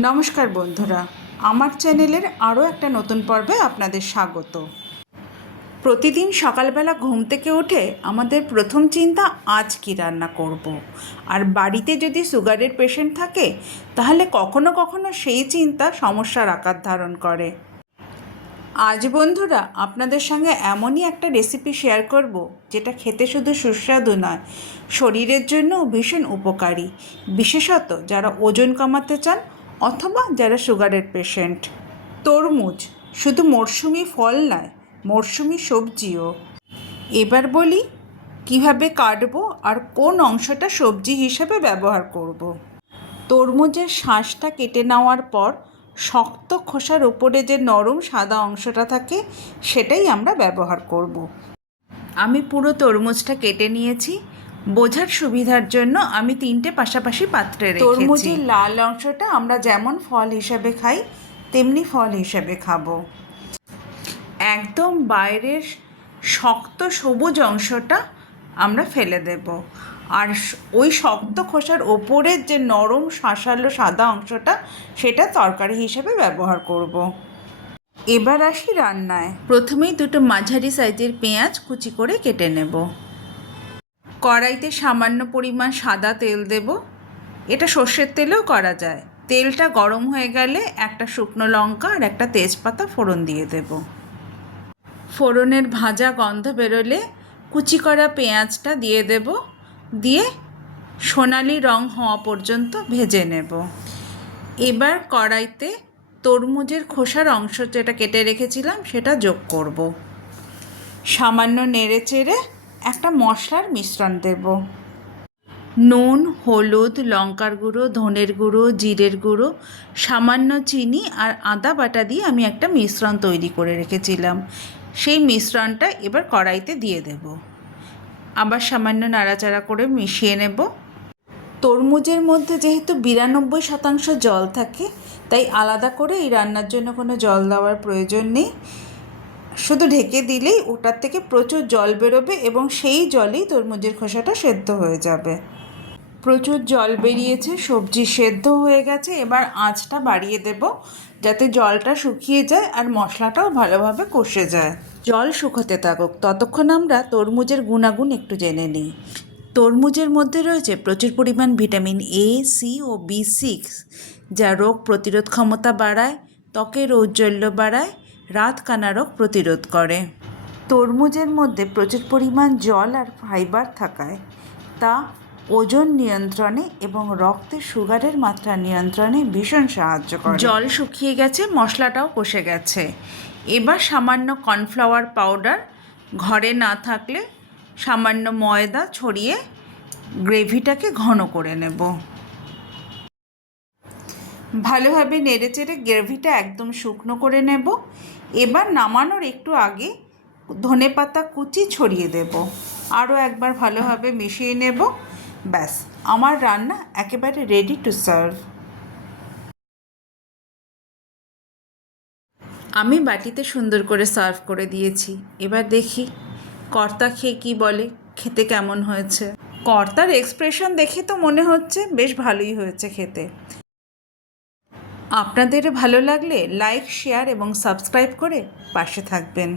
নমস্কার বন্ধুরা, আমার চ্যানেলের আরও একটা নতুন পর্বে আপনাদের স্বাগত। প্রতিদিন সকালবেলা ঘুম থেকে উঠে আমাদের প্রথম চিন্তা আজ কী রান্না করব। আর বাড়িতে যদি সুগারের পেশেন্ট থাকে তাহলে কখনো কখনো সেই চিন্তা সমস্যার আকার ধারণ করে। আজ বন্ধুরা আপনাদের সঙ্গে এমনই একটা রেসিপি শেয়ার করব যেটা খেতে শুধু সুস্বাদু নয়, শরীরের জন্যও ভীষণ উপকারী, বিশেষত যারা ওজন কমাতে চান অথবা যারা সুগারের পেশেন্ট। তরমুজ শুধু মরশুমি ফল নয়, মরশুমি সবজিও। এবার বলি কিভাবে কাটবো আর কোন অংশটা সবজি হিসেবে ব্যবহার করব। তরমুজের শাঁসটা কেটে নেওয়ার পর শক্ত খোসার উপরে যে নরম সাদা অংশটা থাকে সেটাই আমরা ব্যবহার করব। আমি পুরো তরমুজটা কেটে নিয়েছি। বোঝার সুবিধার জন্য আমি 3টে পাশাপাশি পাত্রে রেখেছি। তরমুজের লাল অংশটা আমরা যেমন ফল হিসেবে খাই তেমনি ফল হিসেবে খাবো। একদম বাইরের শক্ত সবুজ অংশটা আমরা ফেলে দেব, আর ওই শক্ত খোসার ওপরের যে নরম শাঁসালো সাদা অংশটা সেটা তরকারি হিসেবে ব্যবহার করব। এবার আসি রান্নায়। প্রথমেই 2টো মাঝারি সাইজের পেঁয়াজ কুচি করে কেটে নেব। কড়াইতে সামান্য পরিমাণ সাদা তেল দেব। এটা সর্ষের তেলেও করা যায়। তেলটা গরম হয়ে গেলে একটা শুকনো লঙ্কা আর একটা তেজপাতা ফোড়ন দিয়ে দেব। ফোড়নের ভাজা গন্ধ বেরোলে কুচি করা পেঁয়াজটা দিয়ে দেব, দিয়ে সোনালি রং হওয়া পর্যন্ত ভেজে নেব। এবার কড়াইতে তরমুজের খোসার অংশ যেটা কেটে রেখেছিলাম সেটা যোগ করব। সামান্য নেড়ে চেড়ে একটা মশলার মিশ্রণ দেব। নুন, হলুদ, লঙ্কার গুঁড়ো, ধনের গুঁড়ো, জিরের গুঁড়ো, সামান্য চিনি আর আদা বাটা দিয়ে আমি একটা মিশ্রণ তৈরি করে রেখেছিলাম। সেই মিশ্রণটা এবার কড়াইতে দিয়ে দেব। আবার সামান্য নাড়াচাড়া করে মিশিয়ে নেব। তরমুজের মধ্যে যেহেতু 92% জল থাকে, তাই আলাদা করে এই রান্নার জন্য কোনো জল দেওয়ার প্রয়োজন নেই। শুধু ঢেকে দিলেই ওটার থেকে প্রচুর জল বেরোবে এবং সেই জলেই তরমুজের খোসাটা সেদ্ধ হয়ে যাবে। প্রচুর জল বেরিয়েছে, সবজি সেদ্ধ হয়ে গেছে। এবার আঁচটা বাড়িয়ে দেব যাতে জলটা শুকিয়ে যায় আর মশলাটাও ভালোভাবে কষে যায়। জল শুকোতে থাকুক, ততক্ষণ আমরা তরমুজের গুণাগুণ একটু জেনে নিই। তরমুজের মধ্যে রয়েছে প্রচুর পরিমাণ vitamin A, C O B6, যা রোগ প্রতিরোধ ক্ষমতা বাড়ায়, ত্বকের ঔজ্জ্বল্য বাড়ায়, রাতকানা রোগ প্রতিরোধ করে। তরমুজের মধ্যে প্রচুর পরিমাণ জল আর ফাইবার থাকায় তা ওজন নিয়ন্ত্রণে এবং রক্তে সুগারের মাত্রা নিয়ন্ত্রণে ভীষণ সাহায্য করে। জল শুকিয়ে গেছে, মশলাটাও কষে গেছে। এবার সামান্য কর্নফ্লাওয়ার পাউডার, ঘরে না থাকলে সামান্য ময়দা ছড়িয়ে গ্রেভিটাকে ঘন করে নেব। ভালোভাবে নেড়েচেড়ে গ্রেভিটা একদম শুকনো করে নেব। এবার নামানোর একটু আগে ধনেপাতা কুচি ছড়িয়ে দেব। আরও একবার ভালোভাবে মিশিয়ে নেব। ব্যাস, আমার রান্না একেবারে রেডি টু সার্ভ। আমি বাটিতে সুন্দর করে সার্ভ করে দিয়েছি। এবার দেখি কর্তা খেয়ে কী বলে, খেতে কেমন হয়েছে। কর্তার এক্সপ্রেশন দেখে তো মনে হচ্ছে বেশ ভালোই হয়েছে খেতে। আপনাদের ভালো লাগলে লাইক, শেয়ার এবং সাবস্ক্রাইব করে পাশে থাকবেন।